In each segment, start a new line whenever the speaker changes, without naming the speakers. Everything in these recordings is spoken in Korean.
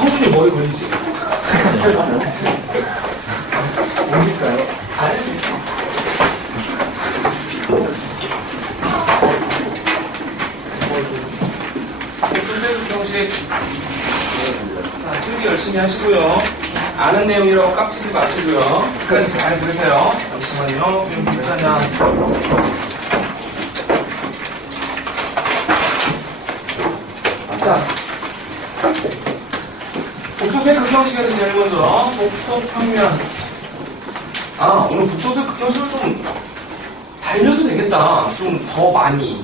성분이 머리 걸리지?
뭡니까요?
선생님 경식 자, 준비 열심히 하시고요. 아는 내용이라고 깝치지 마시고요. 끝까지 잘 들으세요. 잠시만요. 지금 불편냐. 자, 복소수의 극형식에서 제일 먼저 복소 평면. 아, 오늘 복소수의 극형식을 좀 달려도 되겠다. 좀 더 많이.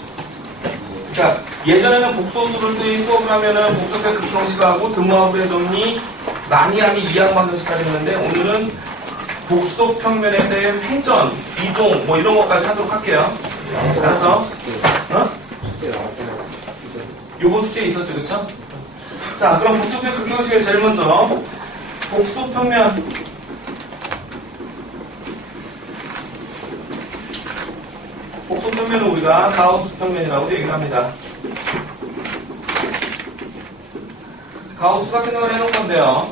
그러니까 예전에는 복소수를 쓰이 수업을 하면은 복소수의 극형식하고 등호하고의 정리 많이 하기 2학만 원씩까지 했는데 오늘은 복소 평면에서의 회전, 이동 뭐 이런 것까지 하도록 할게요. 알았죠? 어? 요번 숙제 있었죠, 그쵸? 자, 그럼 복소수의 극형식에 제일 먼저 복소 평면 복소 평면은 우리가 가우스 평면이라고 얘기를 합니다. 가우스가 생각을 해놓은 건데요.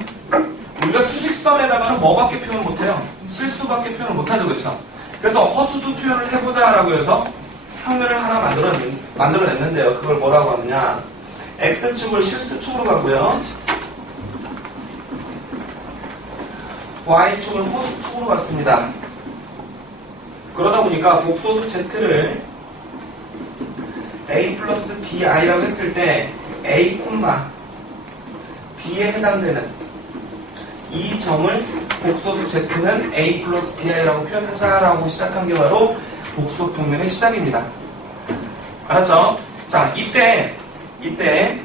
우리가 수직선에다가는 뭐밖에 표현 못해요? 실수밖에 표현을 못하죠, 그쵸? 그래서 허수도 표현을 해보자라고 해서 평면을 하나 만들어, 만들어냈는데요. 그걸 뭐라고 하느냐. X축을 실수축으로 가고요. Y축을 허수축으로 갔습니다. 그러다 보니까 복소수 Z를 A 플러스 BI라고 했을 때 A, B에 해당되는 이 점을 복소수 Z는 A 플러스 BI라고 표현하자라고 시작한 게 바로 복소 평면의 시작입니다. 알았죠? 자, 이때, 이때,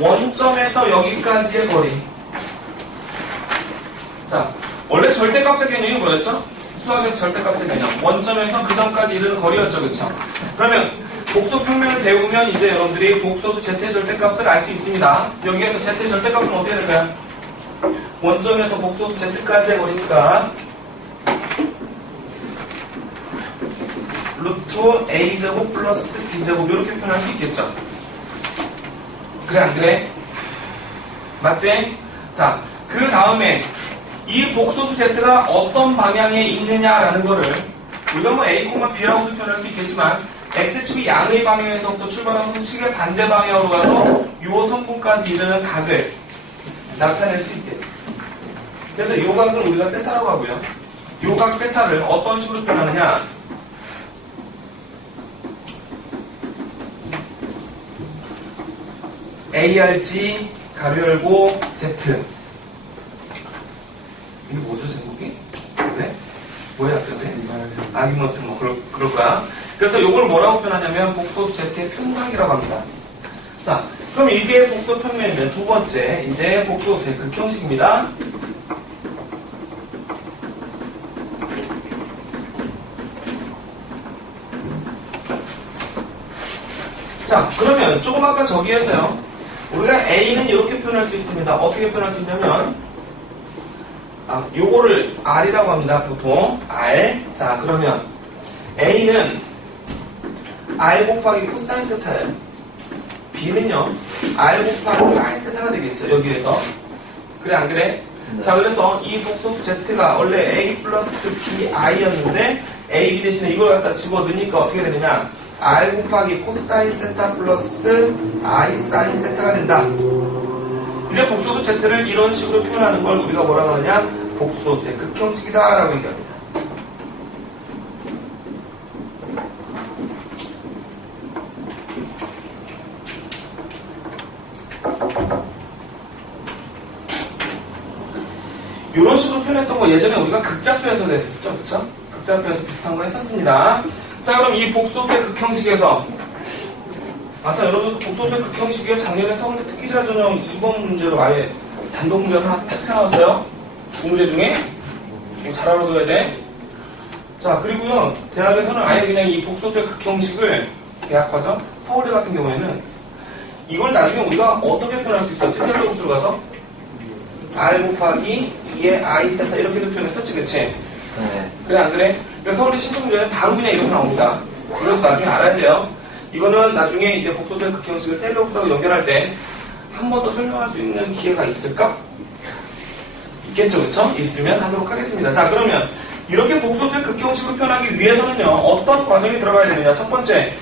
원점에서 여기까지의 거리. 자, 원래 절대값의 개념이 뭐였죠? 수학에서 절대값의 개념. 원점에서 그 점까지 이르는 거리였죠, 그쵸? 그러면, 복소 평면을 배우면 이제 여러분들이 복소수 Z의 절대값을 알 수 있습니다. 여기에서 Z의 절대값은 어떻게 될까요? 원점에서 복소수 Z까지의 거리니까 루트 A제곱 플러스 B제곱 이렇게 표현할 수 있겠죠? 그래 안 그래? 맞지? 자, 그 다음에 이 복소수 Z가 어떤 방향에 있느냐라는 거를 우리가 뭐 A, B라고도 표현할 수 있겠지만 X축이 양의 방향에서부터 출발해서 식의 반대 방향으로 가서 요 선분까지 이르는 각을 나타낼 수 있게. 그래서 이 각을 우리가 세타라고 하고요. 이각 세타를 어떤 식으로 표현하느냐? ARG 가로 열고 Z 이게 뭐죠 제목이? 네? 뭐야 뜻이? 아기먼트 뭐 그럴, 그럴 거야. 그래서 이걸 뭐라고 표현하냐면 복소수 Z의 평상이라고 합니다. 자, 그럼 이게 복소 평면이면 두 번째 이제 복소수의 극형식입니다. 자, 그러면 조금 아까 저기에서요. 우리가 A는 이렇게 표현할 수 있습니다. 어떻게 표현할 수 있냐면 아, 요거를 R이라고 합니다. 보통 R. 자, 그러면 A는 R 곱하기 코사인 세타예요. B는요, R 곱하기 사인 세타가 되겠죠. 여기에서. 그래, 안 그래? 자, 그래서 이 복소수 Z가 원래 A 플러스 BI였는데 A, B 대신에 이걸 갖다 집어 넣으니까 어떻게 되느냐? R 곱하기 코사인 세타 플러스 I 사인 세타가 된다. 이제 복소수 Z를 이런 식으로 표현하는 걸 우리가 뭐라고 하느냐? 복소수의 극형식이다 라고 얘기합니다. 이런 식으로 표현했던 거 예전에 우리가 극자표에서 했었죠, 그쵸? 극자표에서 비슷한 거 했었습니다. 자, 그럼 이 복소수의 극형식에서 아, 자, 여러분, 복소수의 극형식이요. 작년에 서울대 특기자 전형 2번 문제로 아예 단독 문제가 하나 탁 튀어나왔어요. 두 문제 중에. 이거 잘 알아둬야 돼. 자, 그리고요. 대학에서는 아예 그냥 이 복소수의 극형식을 대학과죠. 서울대 같은 경우에는 이걸 나중에 우리가 어떻게 표현할 수 있었지? 텔레그램 들어가서 R 곱하기 2의 I 세타 이렇게도 표현했었지, 그치?
네.
그래 안 그래? 그래서 서울대 신청 문제는 바로 그냥 이렇게 나옵니다. 그래서 나중에 알아야 돼요. 이거는 나중에 이제 복소수의 극형식을 텔레옵스하고 연결할 때 한 번 더 설명할 수 있는 기회가 있을까? 있겠죠, 그쵸? 있으면 하도록 하겠습니다. 자, 그러면 이렇게 복소수의 극형식으로 표현하기 위해서는요, 어떤 과정이 들어가야 되느냐? 첫 번째,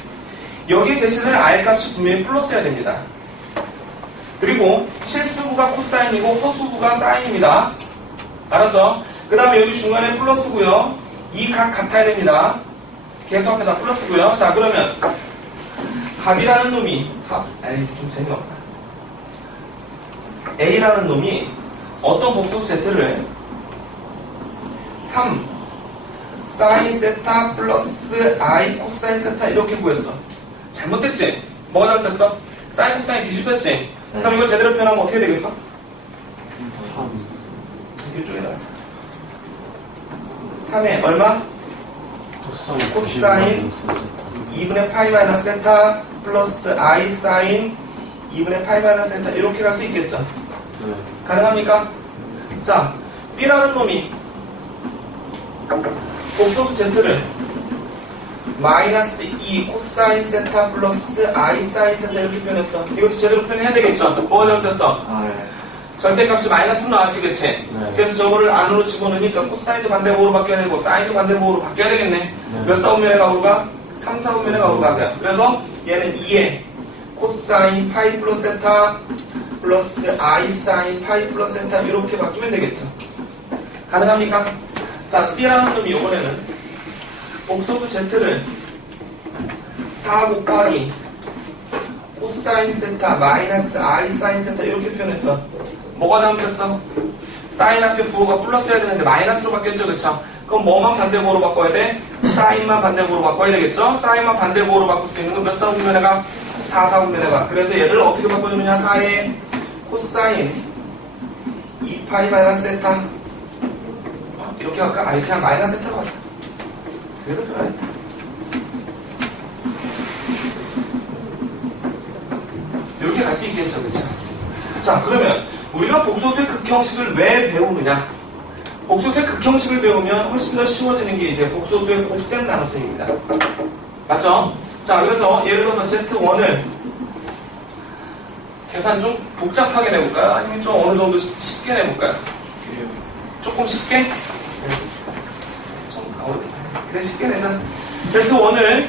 여기에 제시되는 R 값이 분명히 플러스여야 됩니다. 그리고 실수부가 코사인이고 허수부가 사인입니다. 알았죠? 그 다음에 여기 중간에 플러스고요. 이 각 같아야 됩니다. 계속 앞에다 플러스고요. 자, 그러면 갑이라는 놈이 갑, 에이 좀 재미없다. A라는 놈이 어떤 복소수 Z를 3 사인 세타 플러스 I 코사인 세타 이렇게 구했어. 잘못됐지? 뭐가 잘못됐어? 사인 코사인 뒤집혔지? 그럼 이걸 제대로 표현하면 어떻게 되겠어? 이쪽에다 가자. 3에 얼마? 코사인 2분의 파이 마이너스 세타 플러스 I 사인 2분의 파이 마이너스 세타 이렇게 갈 수 있겠죠? 가능합니까? 자, B라는 놈이 복소수 Z를 마이너스 2 코사인 세타 플러스 I 사인 세타 이렇게 표현했어. 이것도 제대로 표현해야 되겠죠? 뭐가 잘못됐어?
R.
절대값이 마이너스로 나왔지, 그치?
네.
그래서 저거를 안으로 집어넣으니까 코사인도 반대목으로 바뀌어야 되고 사인도 반대목으로 바뀌어야 되겠네. 몇 사분면에 가오로 가? 3 사분면에 가오로 가세요. 그래서 얘는 2에 코사인 파이 플러스 세타 플러스 I 사인 파이 플러스 세타 이렇게 바뀌면 되겠죠. 가능합니까? 자, C라는 놈이 이번에는 복소수 Z를 4 곱하기 코사인 세타 마이너스 I 사인 세타 이렇게 표현했어. 뭐가 잘못됐어? 사인 앞에 부호가 플러스여야 되는데 마이너스로 바뀌었죠, 그쵸? 그럼 뭐만 반대부호로 바꿔야 돼? 사인만 반대부호로 바꿔야 되겠죠? 사인만 반대부호로 바꿀 수 있는 건 몇 사분면에 가? 4 사분면에 가. 그래서 얘를 어떻게 바꿔주느냐? 4의 코사인 2파이 마이너스 세타 어, 이렇게 할까? 아니 그냥 마이너스 세타로 하자. 그래도 편하겠다. 이렇게 갈 수 있겠죠, 그쵸? 자, 그러면 우리가 복소수의 극형식을 왜 배우느냐? 복소수의 극형식을 배우면 훨씬 더 쉬워지는 게 이제 복소수의 곱셈 나눗셈입니다. 맞죠? 자, 그래서 예를 들어서 Z1을 계산 좀 복잡하게 내볼까요? 아니면 좀 어느 정도 쉽- 쉽게 내볼까요? 조금 쉽게? 네. 좀 어렵다. 그래, 쉽게 내자. Z1을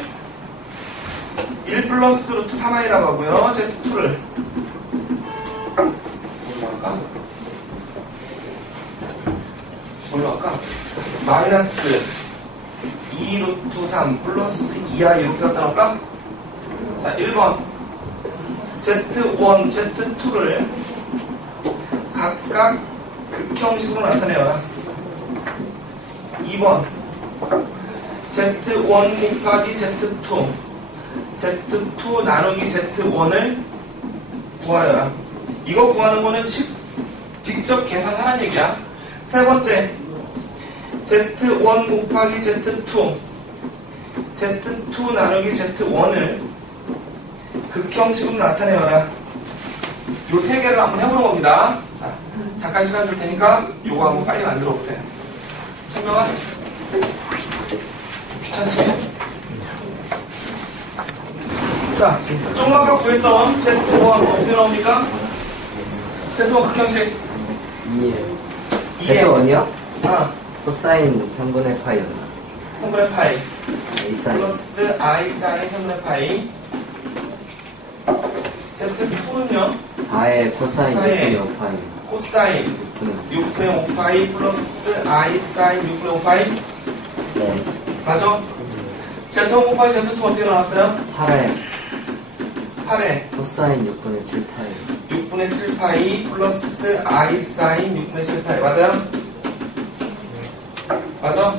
1 플러스 루트 3i라고 하고요. Z2를 뭘로 할까? 뭘로 할까? 마이너스 2 루트 3 플러스 2i 이렇게 갖다 놓을까? 자, 1번 Z1, Z2를 각각 극형식으로 나타내어라. 2번 Z1 곱하기 Z2 Z2 나누기 Z1을 구하여라. 이거 구하는 거는 직, 직접 계산하는 얘기야. 세 번째, Z1 곱하기 Z2, Z2 나누기 Z1을 극형식으로 나타내어라. 요 세 개를 한번 해보는 겁니다. 자, 잠깐 시간 줄 테니까 요거 한번 빨리 만들어 보세요. 천명아, 귀찮지? 자, 조금 아까 구했던 Z1 어떻게 나옵니까? Z1 극형식
2에.
2에
배트 원이요?
아,
코사인 3분의 파이였나?
3분의 파이
A 사인.
플러스 I 사인 3분의 파이 Z2는요
4에 코사인
사에.
6분의 5파이.
코사인
6분의
6분의 5파이 플러스 I 사인 6분의 5파이
네.
맞아? Z1 곱하기 Z2 어떻게 나왔어요?
8에
8에
코사인 6분의 7파이.
6분의 7파이 플러스 I 사인 6분의 7파이 맞아요? 맞아?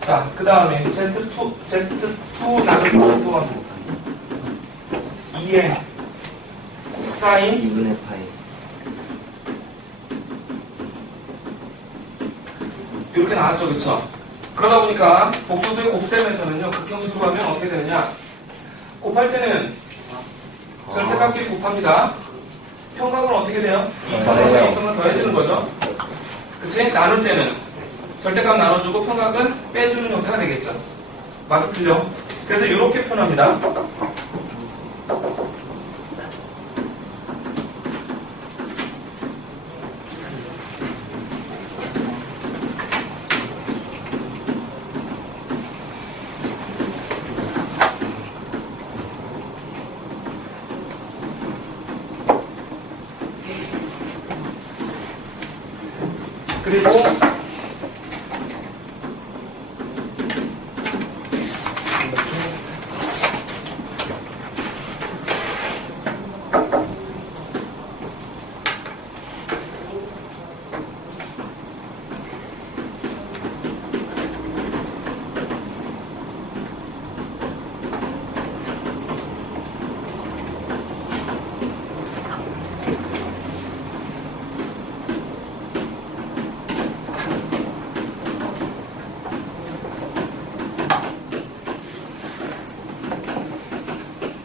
자, 그 다음에 Z2, Z2 나누기 Z1 2에 코사인
2분의 파이.
이렇게 나왔죠, 그쵸? 그러다 보니까 복소수의 곱셈에서는요, 극형식으로 하면 어떻게 되느냐? 곱할 때는 절대값끼리 곱합니다. 평각은 어떻게 돼요? 이 평각과 이 평각 더해지는 거죠. 그치? 나눌 때는 절대값 나눠주고 평각은 빼주는 형태가 되겠죠. 맞아, 틀려. 그래서 이렇게 표현합니다. 그리고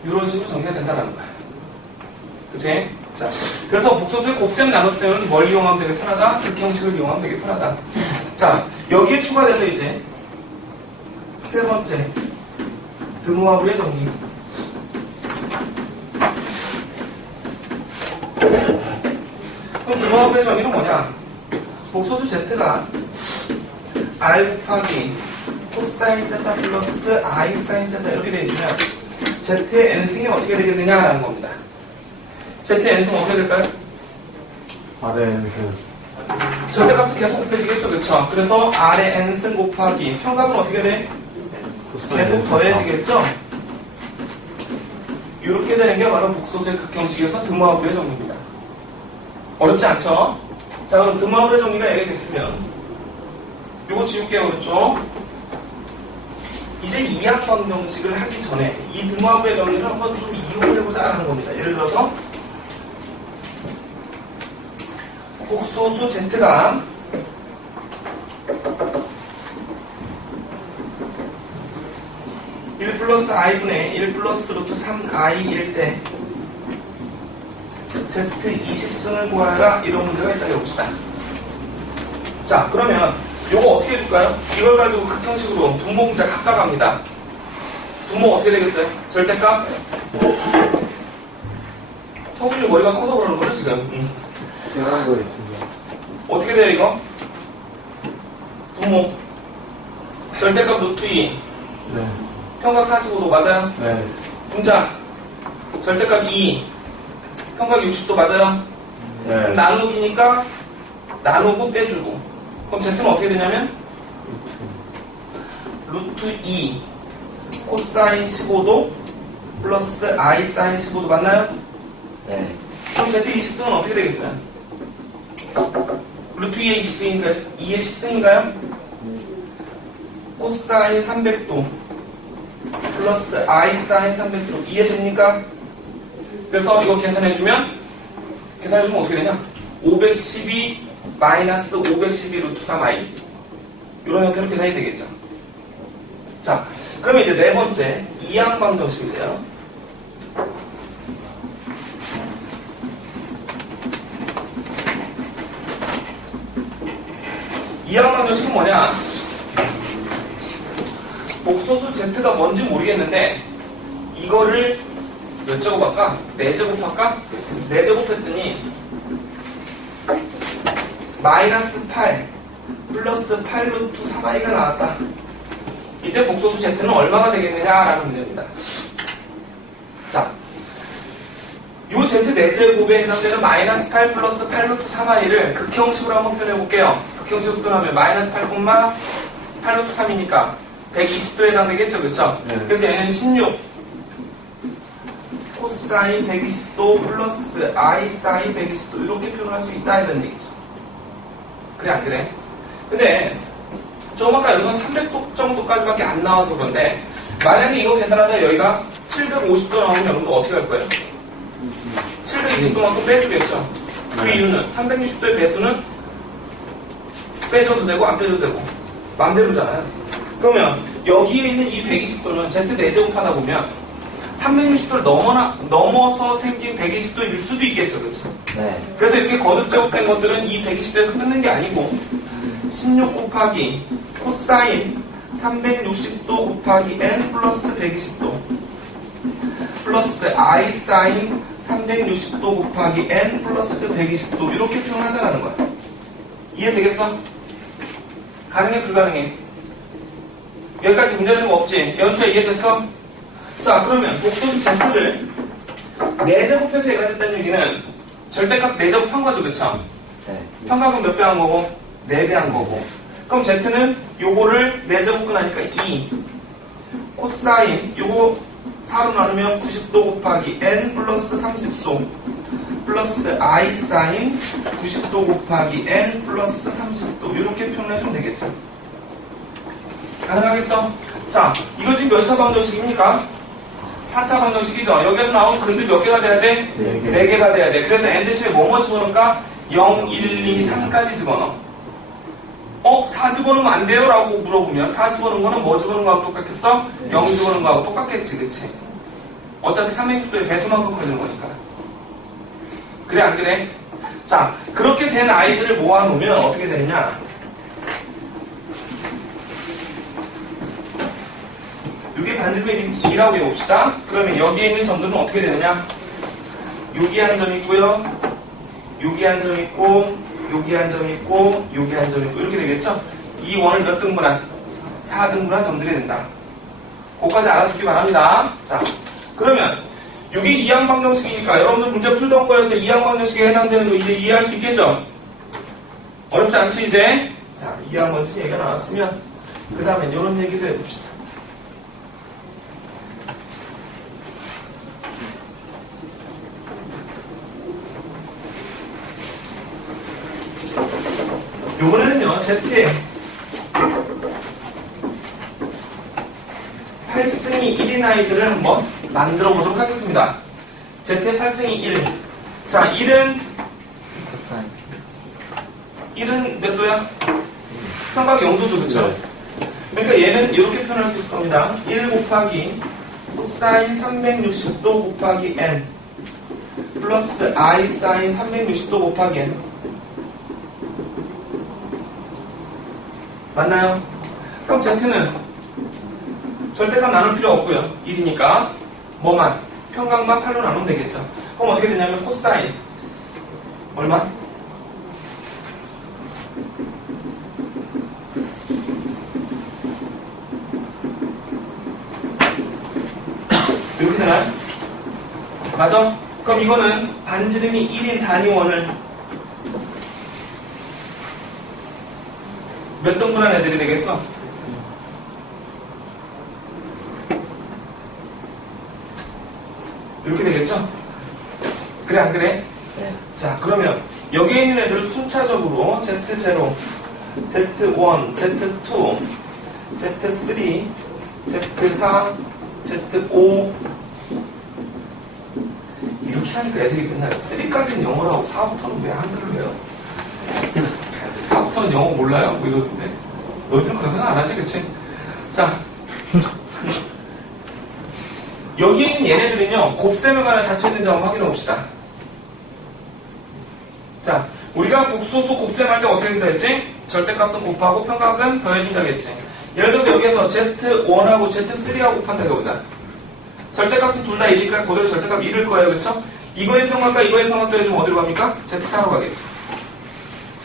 이런 식으로 정리가 된다는 거야. 그치? 자, 그래서 곱셈 나눗셈은 뭘 이용하면 되게 편하다? 극형식을 이용하면 되게 편하다. 자, 여기에 추가돼서 이제 세 번째 등호합의 정리. 그럼 등호합의 정의는 뭐냐? 복소수 z가 r 곱하기 코사인 세타 플러스 i 사인 세타 이렇게 되어 있으면 z의 n승이 어떻게 되겠느냐라는 겁니다. z의 n승 어떻게 될까요?
아래 N승
절대값은 계속 곱해지겠죠, 그렇죠? 그래서 r의 n승 곱하기 평값은 어떻게 돼? 계속 더해지겠죠? 이렇게 되는 게 바로 복소수의 극형식에서 등마블의 정리입니다. 어렵지 않죠? 자, 그럼 등마블의 정리가 여기 됐으면 이거 지울게요, 그렇죠? 이제 이항 방정식을 하기 전에 이 등마블의 정리를 한번 좀 이용해보자 하는 겁니다. 예를 들어서 복소수 z가 (1 플러스 i분의 1 플러스 루트 3i일 때 z 20승을 구하라. 이런 문제가 있다 해봅시다. 자 그러면 요거 어떻게 해줄까요? 이걸 가지고 극형식으로 분모 문제 각각 합니다. 분모 어떻게 되겠어요? 절대값. 성준이 머리가 커서 그러는 거죠 지금. 음.
제가 한거 있습니다
어떻게 돼요 이거? 분모 절대값 루트 2
네
평각 45도 맞아요?
네.
분자 절대값 2 평각 60도 맞아요?
네.
나누기니까 나누고 빼주고 그럼 z는 어떻게 되냐면 루트 2 코사인 15도 플러스 i 사인 15도 맞나요?
네.
그럼 z 20승은 어떻게 되겠어요? 루트 2의 20승이니까 2의 10승인가요? 코사인 300도 플러스 i 사인 300도 이해됩니까? 그래서 이거 계산해주면 계산해주면 어떻게 되냐? 512 마이너스 512 루트 3i 이런 형태로 계산이 되겠죠. 자, 그러면 이제 네 번째 이항 방정식인데요. 이항 방정식은 뭐냐? 복소수 z가 뭔지 모르겠는데 이거를 몇 제곱 할까? 4제곱 할까? 4제곱 했더니 마이너스 8 플러스 8 루트 3i가 나왔다. 이때 복소수 z는 얼마가 되겠느냐라는 문제입니다. 자, 요 z 4제곱에 해당되는 마이너스 8 플러스 8 루트 3i를 극형식으로 한번 표현해볼게요. 극형식으로 표현하면 마이너스 8, 8 루트 3이니까 120도에 해당되겠죠, 그쵸?
네.
그래서 얘는 16 코사인 120도 플러스 i 사인 120도 이렇게 표현할 수 있다 이런 얘기죠. 그래 안 그래? 근데 좀 아까 여기서 300도 정도까지밖에 안 나와서 그런데 만약에 이거 계산하다 여기가 750도 나오면 여러분들 어떻게 할 거예요? 720도만큼 빼주겠죠. 그
네.
이유는 360도의 배수는 빼줘도 되고 안 빼줘도 되고 맘대로잖아요. 그러면 여기에 있는 이 120도는 Z 4제곱 하다 보면 360도를 넘어나, 넘어서 생긴 120도일 수도 있겠죠. 그렇죠?
네.
그래서 이렇게 거듭 제곱된 것들은 이 120도에서 끊는 게 아니고 16 곱하기 코사인 360도 곱하기 n 플러스 120도 플러스 i 사인 360도 곱하기 n 플러스 120도 이렇게 표현하자는 거야. 이해되겠어? 가능해 불가능해? 여기까지 문제되는 거 없지? 연수야 이해됐어? 자 그러면 복소수 z를 4제곱해서 얘가 됐다는 얘기는 절대값 4제곱 한 거죠 그쵸?
네.
평각은 몇배 한 거고? 4배 한 거고. 그럼 Z는 요거를 4제곱근 하니까 2. 코사인, 요거 4로 나누면 90도 곱하기 n 플러스 30도 플러스 i 사인 90도 곱하기 n 플러스 30도 이렇게 표현해주면 되겠죠. 가능하겠어? 자, 이거 지금 몇 차 방정식입니까? 4차 방정식이죠. 여기에서 나온 근들 몇 개가 돼야 돼?
네 개.
4개가 돼야 돼. 그래서 n 대신에 뭐뭐 집어넣을까? 0, 1, 2, 3까지 집어넣어. 어? 4 집어넣으면 안 돼요? 라고 물어보면 4 집어넣은 거는 뭐 집어넣은 거하고 똑같겠어? 0 집어넣은 거하고 똑같겠지, 그치? 어차피 360도의 배수만큼 커지는 거니까. 그래, 안 그래? 자, 그렇게 된 아이들을 모아놓으면 어떻게 되느냐? 이게 반지름이 2라고 해봅시다. 그러면 여기에 있는 점들은 어떻게 되느냐? 여기 한 점 있고요. 여기 한 점 있고, 여기 한 점 있고, 여기 한 점 있고, 이렇게 되겠죠? 이 원을 몇 등분한? 4등분한 점들이 된다. 그거까지 알아두기 바랍니다. 자, 그러면 이게 이항 방 정식이니까 여러분들 문제 풀던 거에서 이항 방 정식에 해당되는 거 이제 이해할 수 있겠죠? 어렵지 않지 이제? 자, 이항 방정식 얘기가 나왔으면 그 다음엔 이런 얘기도 해봅시다. 요번에는요, Z에 8승이 1인 아이들을 한번 만들어 보도록 하겠습니다. Z의 8승이 1. 자, 1은,
코사인
1은 몇 도야? 평각이 0도죠, 그쵸? 그러니까 얘는 이렇게 표현할 수 있을 겁니다. 1 곱하기 코사인 360도 곱하기 n 플러스 i 사인 360도 곱하기 n 맞나요? 그럼 Z는 절대값 나눌 필요 없고요. 1이니까 뭐만? 평각만 8로 나누면 되겠죠. 그럼 어떻게 되냐면 코사인 얼마? 이렇게 되나요? 맞아? 그럼 이거는 반지름이 1인 단위원을 몇 등분한 애들이 되겠어? 이렇게 되겠죠? 그래 안 그래?
네.
자 그러면 여기에 있는 애들 순차적으로 Z0, Z1, Z2, Z3, Z4, Z5 이렇게 하니까 애들이 맨날 3까지는 영어로 하고 4부터는 왜 한글을 해요? 4부터는 영어 몰라요? 뭐 이러던데 너희들은 그런 생각 안 하지 그치? 자 여기 있는 얘네들은요 곱셈에 관한 닫혀있는 점 확인해 봅시다 자 우리가 복소수 곱셈할 때 어떻게 된다 했지? 절대값은 곱하고 평각은 더해준다 했지 예를 들어서 여기서 Z1하고 Z3하고 곱한다 해보자 절대값은 둘 다 1이니까 그대로 절대값 1일 거예요 그쵸? 이거의 평각과 이거의 평각 더해주면 어디로 갑니까? Z4로 가겠죠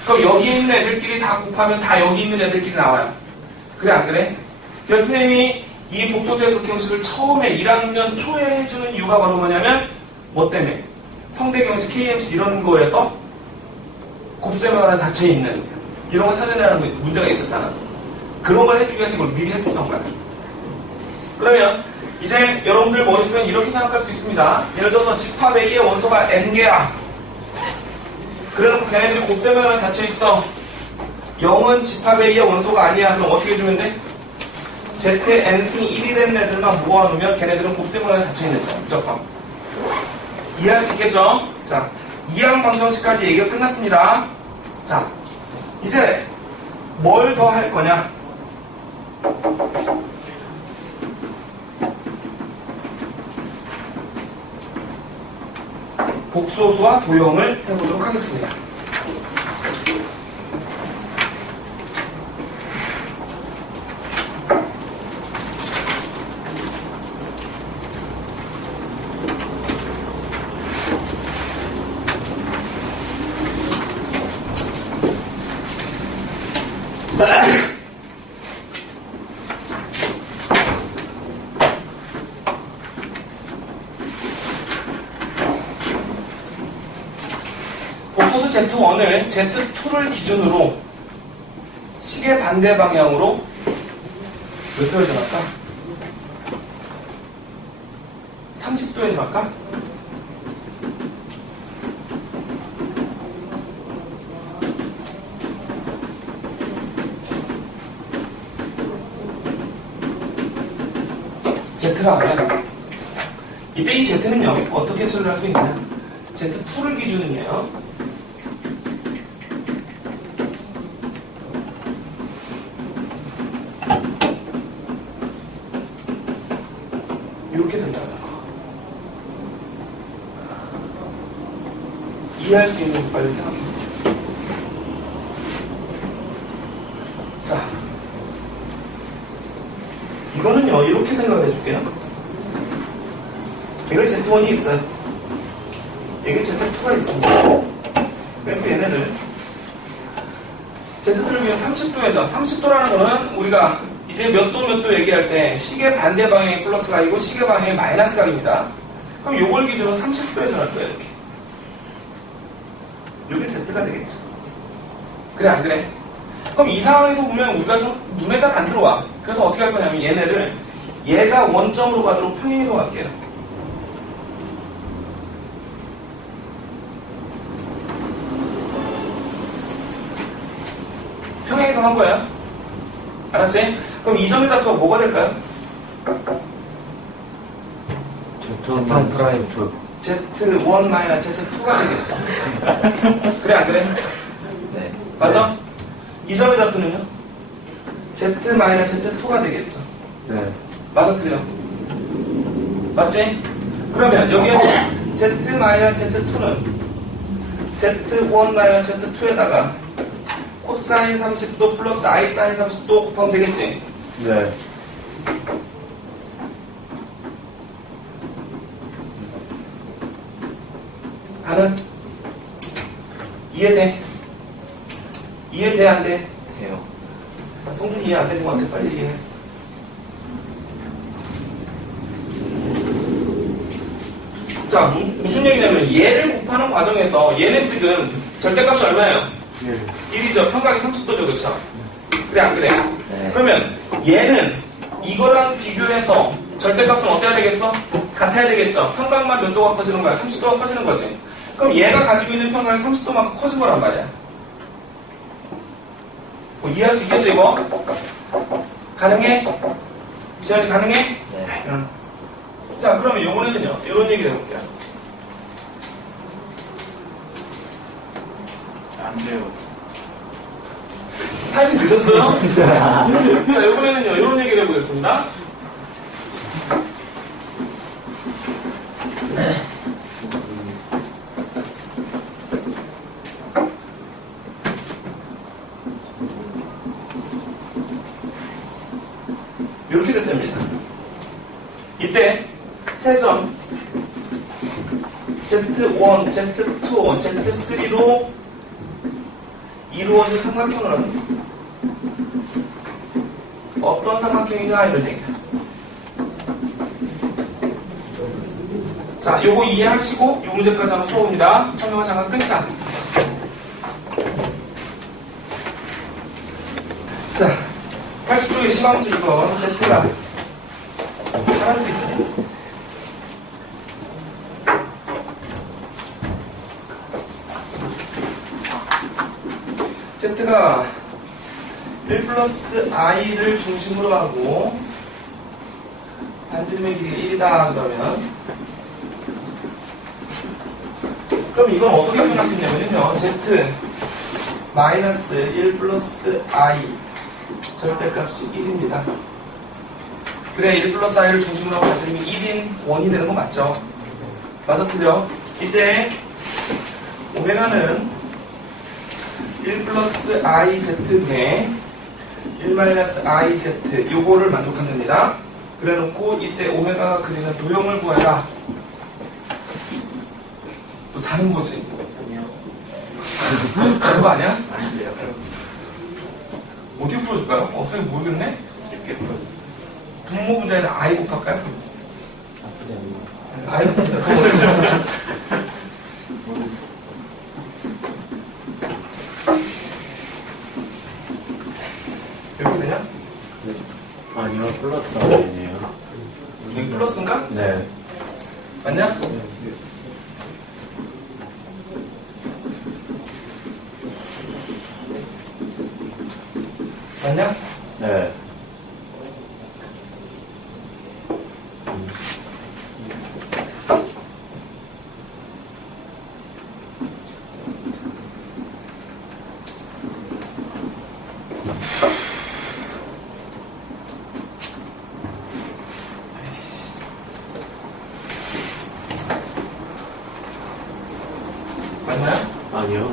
그럼 여기 있는 애들끼리 다 곱하면 다 여기 있는 애들끼리 나와요. 그래 안 그래? 선생님이 이 복소수의 극형식을 처음에 1학년 초에 해주는 이유가 바로 뭐냐면 뭐 때문에? 성대경식, KMC 이런 거에서 곱셈에 관한 닫혀 있는 이런 거 찾아내라는 문- 문제가 있었잖아. 그런 걸 해주기 위해서 이걸 미리 했었던 거야. 그러면 이제 여러분들 머릿속에 이렇게 생각할 수 있습니다. 예를 들어서 집합 A의 원소가 N개야. 그래놓고 걔네들이 곱셈에만 닫혀 있어. 0은 집합 A의 원소가 아니야. 그럼 어떻게 해주면 돼? Z의 N승이 1이 된 애들만 모아놓으면 걔네들은 곱셈으로 닫혀있는 거야. 무조건. 이해할 수 있겠죠? 자, 이항 방정식까지 얘기가 끝났습니다. 자, 이제 뭘 더 할 거냐? 복소수와 도형을 해보도록 하겠습니다. 복소수 Z1을 Z2를 기준으로 시계 반대 방향으로 몇 도에 전할까? 30도에 전할까? Z가 하면 이때 이 Z는요 어떻게 처리할 수 있느냐 Z2를 기준이에요 이렇게 된다는 거 이해할 수 있는지 빨리 생각해 보세요. 자 이거는요 이렇게 생각해 줄게요. 이거 Z1이 있어요. 여기 Z2가 있습니다. 그리고 얘네를 Z2를 위해 30도에서 30도라는 거는 우리가 이제 몇 도 몇 도 얘기할 때 시계 반대 방향이 플러스 각이고 시계 방향이 마이너스 각입니다. 그럼 요걸 기준으로 30도에 전할 거예요 이렇게 요게 Z가 되겠죠 그래 안 그래? 그럼 이 상황에서 보면 우리가 좀 눈에 잘 안 들어와. 그래서 어떻게 할 거냐면 얘네를 얘가 원점으로 가도록 평행이동 할게요. 평행이동 한 거야. 알았지? 그럼 이 점의 좌표가 뭐가 될까요?
턴 프라임 2
Z1 마이너 Z2가 되겠죠. 그래 안 그래?
네.
맞아? 이 점의 좌표는요? Z 마이너 Z2가 되겠죠.
네
맞아 틀려 맞지? 그러면 여기에 Z 마이너 Z2는 Z1 마이너 Z2에다가 코사인 30도 플러스 I 사인 30도 곱하면 되겠지?
네.
가는? 이해돼? 이해돼 안 돼?
돼요.
성준 이해 안 되는 것 같아 빨리 이해해 자 무- 무슨 얘기냐면 얘를 곱하는 과정에서 얘는 지금 절대값이 얼마예요?
예
1이죠 평각이 30도죠 그쵸? 그래 안 그래?
네.
그러면 얘는 이거랑 비교해서 절대값은 어때야 되겠어? 같아야 되겠죠 평각만 몇 도가 커지는 거야? 30도가 커지는 거지 그럼 얘가 가지고 있는 평각이 30도만큼 커진 거란 말이야 뭐 이해할 수 있겠죠 이거? 가능해? 지현이 가능해?
네.
응. 자, 그러면 요번에는요, 이런 얘기를 해볼게요.
안 돼요
타이밍 늦었어요? 자, 요번에는요, 이런 얘기를 해보겠습니다. 이렇게 됐답니다. 이때 세 점 Z1, Z2, Z3로 이루어진 삼각형은 어떤 삼각형이냐 이런 얘기야. 자, 요거 이해하시고 요 문제까지 한번 풀어봅니다. 설명을 잠깐 끊자. 자, 80쪽의 시방주 이거 Z가 파란색 있잖아요. Z가 1 플러스 i를 중심으로 하고 반지름의 길이가 1이다 그러면 그럼 이건 어떻게 표현할 수 있냐면요. z 마이너스 1 플러스 i 절대값이 1입니다. 그래 1 플러스 i를 중심으로 하고 반지름이 1인 원이 되는 거 맞죠? 맞아 틀려 이때 오메가는 1 플러스 iZ분의 1 마이너스 iZ 요거를 만족한답니다. 그래놓고 이때 오메가가 그리는 도형을 구해라. 또 자는 거지. 자는 거 아니야?
아닌데요
어떻게 풀어줄까요? 어, 선생님 모르겠네?
쉽게 풀어주세요
분모 분자에는 i 곱할까요?
나쁘지 않네요.
i 곱할까요?
플러스 아니에요?
여기 플러스인가?
네.
맞냐? 맞냐?
네.
맞나요?
아니요.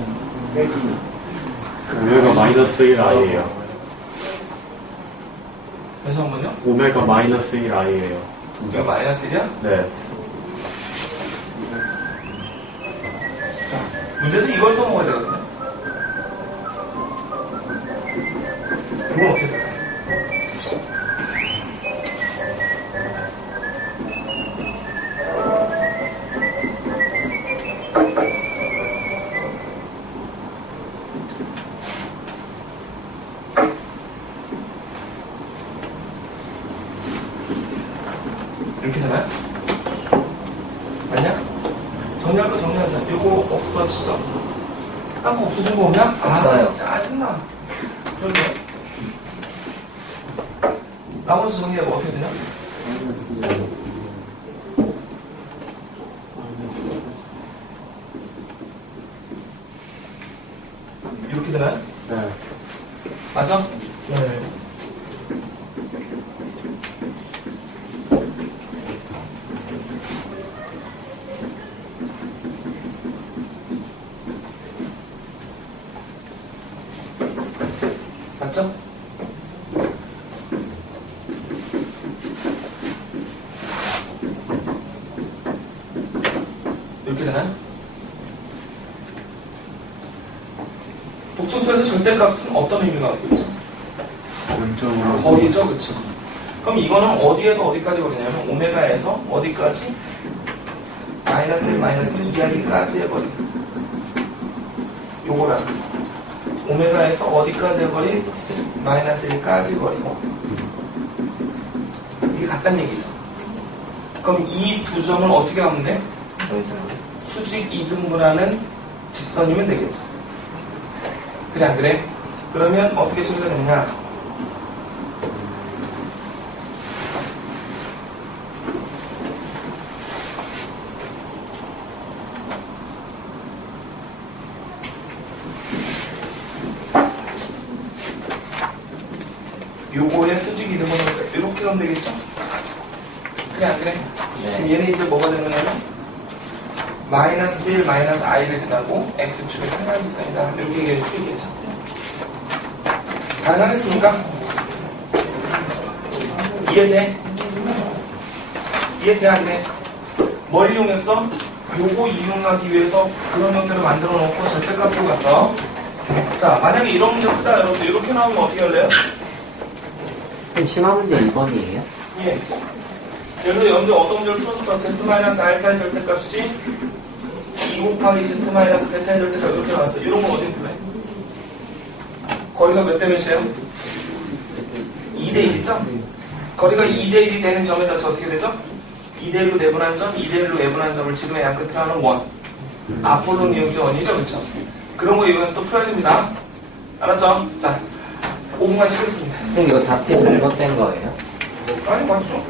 오메가 마이너스 1 I예요.
다시 한 번요.
오메가 마이너스 1 I예요.
이거 마이너스 1이야?
네.
자, 문제에서 이걸 써먹어야 되거 맞냐? 정리할 거 정리하자. 요거 없어지죠? 딴거 없어진 거 없냐?
없어요.
아, 짜증나. 그러게. 나머지 정리해봐. 어떻게 되냐? 200 값은 어떤 의미가 갖고 있죠?
원점으로
거의죠, 그쵸? 그럼 이거는 어디에서 어디까지 거리냐면 오메가에서 어디까지? 마이너스 1, 마이너스 1 이하기까지의 거리 요거랑 오메가에서 어디까지의 거리? 마이너스 1까지 거리 이게 같단 얘기죠 그럼 이 두 점을 어떻게 하면 돼? 수직 이등분하는 직선이면 되겠죠 그래 안 그래? 그러면 어떻게 처리가 되느냐? 요거의 수직 이등분을 이렇게 하면 되겠죠? 그래 안 그래? 그럼
네.
얘는 이제 뭐가 되느냐면 마이너스 1 마이너스 i를 지나고 x축의 상관직선이다 이렇게 얘기할 수 있겠죠 가능하겠습니까? 이해돼? 이해돼 안 돼? 뭘 이용했어? 요거 이용하기 위해서 그런 형태로 만들어 놓고 절대값으로 갔어 자 만약에 이런 문제 크다 여러분들 이렇게 나오면 어떻게 할래요?
그럼 심화 문제 2번이에요?
예. 그래서 여러분들 어떤 문제를 풀었어? z 마이너스 알파의 절대값이 2 곱하기 z 마이너스 베타의 절대값 이렇게 나왔어. 이런 건 어디 풀래? 거리가 몇 대 몇이에요? 2대 1이죠? 거리가 2대 1이 되는 점에 따라서 어떻게 되죠? 2대 1로 내분한 점, 2대 1로 내분한 점을 지금의 양끝으로 하는 원. 아폴로니우스의 원이죠, 그렇죠? 그런 거 이번에 또 풀어야 됩니다. 알았죠? 자, 5분간 쉬겠습니다.
그럼 이거 답지 잘못된 거예요?
아니, 맞죠?